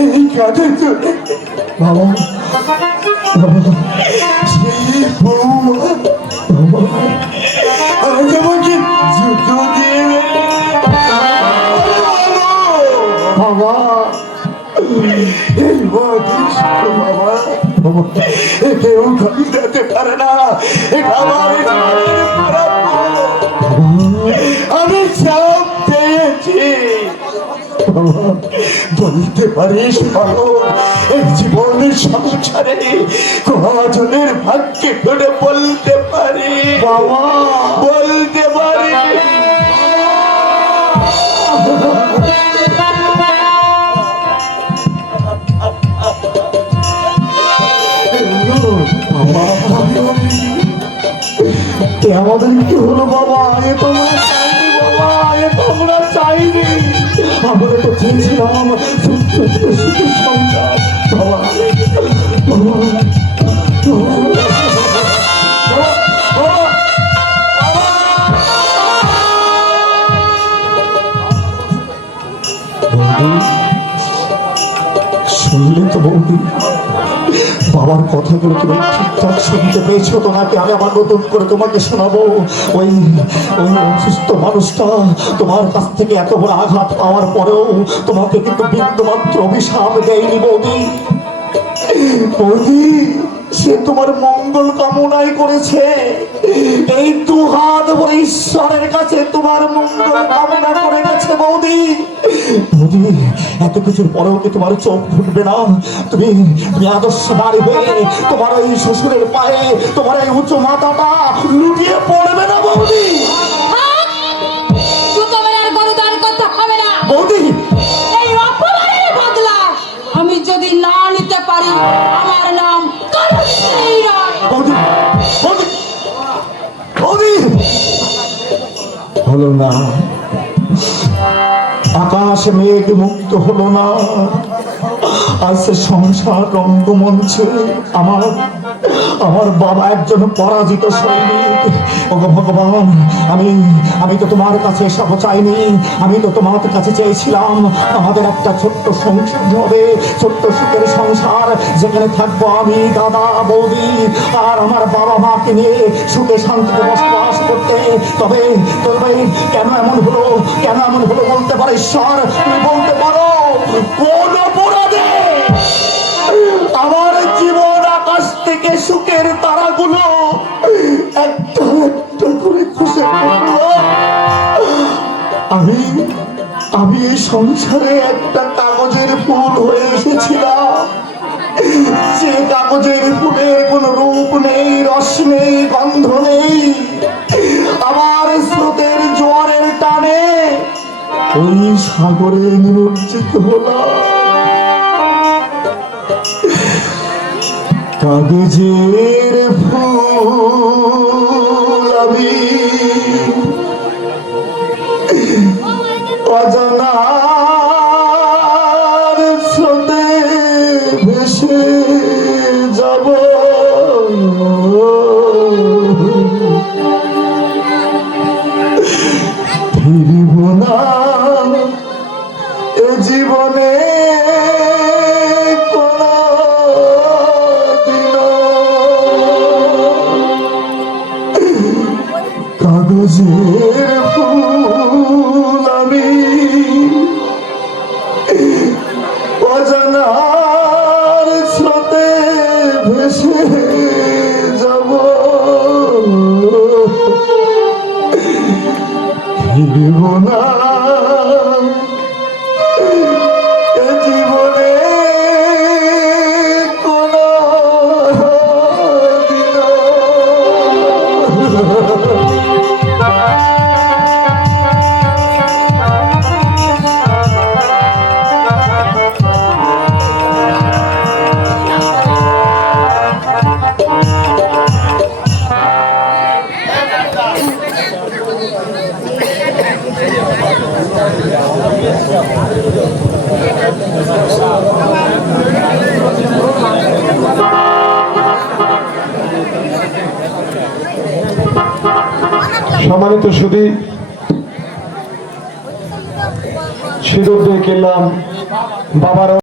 এই কাঁধে তুলে বাবা সেই বৌমা আজ আমাকে জুতো দিয়ে বাবা এই বাদিস বাবা কেউ খালি যেতে পারে না। এটা আমার জীবনের প্রাপ্য। আমি সব পেয়েছি। বলতে পারিস ভালো এই জীবনের সংসারে কজনের ভাগ্যে করে বলতে পারি বাবা বলতে পারি আমাদের কি হলো বাবা? এ তোমরা চাইনি বাবা, এ তোমরা চাইনি। আমরা তো চেয়েছিলাম সুখের সংসার বাবা। শুনলে তো বৌদি, বাবার কথাগুলো তুমি ঠিকঠাক শুনতে পেয়েছো তো নাকি আমি আবার নতুন করে তোমাকে শোনাবো? ওই ওই অসুস্থ মানুষটা তোমার কাছ থেকে এত বড় আঘাত পাওয়ার পরেও তোমাকে কিন্তু বিন্দুমাত্র অভিশাপ দেয়নি বৌদি। বৌদি সে তোমার মঙ্গল কামনাই করেছে। এই দু হাত ভরে ঈশ্বরের কাছে তোমার মঙ্গল কামনা করে গেছে বৌদি। বৌদি এত কিছুর পরেও কি তোমার চোখ ফুটবে না? তুমি তুমি আদর্শ নারী হয়ে তোমার ওই শ্বশুরের পায়ে তোমার এই উঁচু মাথাটা লুটিয়ে পড়বে না বৌদি? বৌদি আমি যদি না নিতে পারি আমার নাম হলো না, আকাশ মেঘ মুক্ত হলো না। আজ সংসার রঙ্গমঞ্চে আমার আমার বাবা একজন পরাজিত সৈনিক। ওগো ভগবান, আমি তো তোমার কাছে এসব চাইনি। আমি তো তোমার কাছে চেয়েছিলাম আমাদের একটা ছোট্ট সংসার হবে, ছোট্ট সুখের সংসার, যেখানে থাকবো আমি, দাদা, বৌদি আর আমার বাবা মাকে নিয়ে সুখে শান্তিতে বসবাস করতে। তবে তবে কেন এমন হলো, কেন এমন হলো বলতে পারো ঈশ্বর? তুমি বলতে পারো কোন অপরাধে আমার জীবন আকাশ থেকে সুখের তারাগুলো একটা একটা করে খসে পড়লো? আমি এই সংসারে একটা কাগজের ফুল হয়ে এসেছিলাম, যে কাগজের ফুলের কোনো রূপ নেই, রস নেই, গন্ধ নেই। আমার স্রোতের জোয়ারের টানে ওই সাগরে নিমজ্জিত হলাম। কাগজের ফুল আমি অজানার স্রোতে ভেসে যাব। ফিরব না এ জীবনে কাগজের ফুল আমি অজানার স্রোতে ভেসে যাব। ফিরব না এ জীবনে কোনো দিন। সম্মানিত সুধী, সিঁদুর দিয়ে কিনলাম বাবার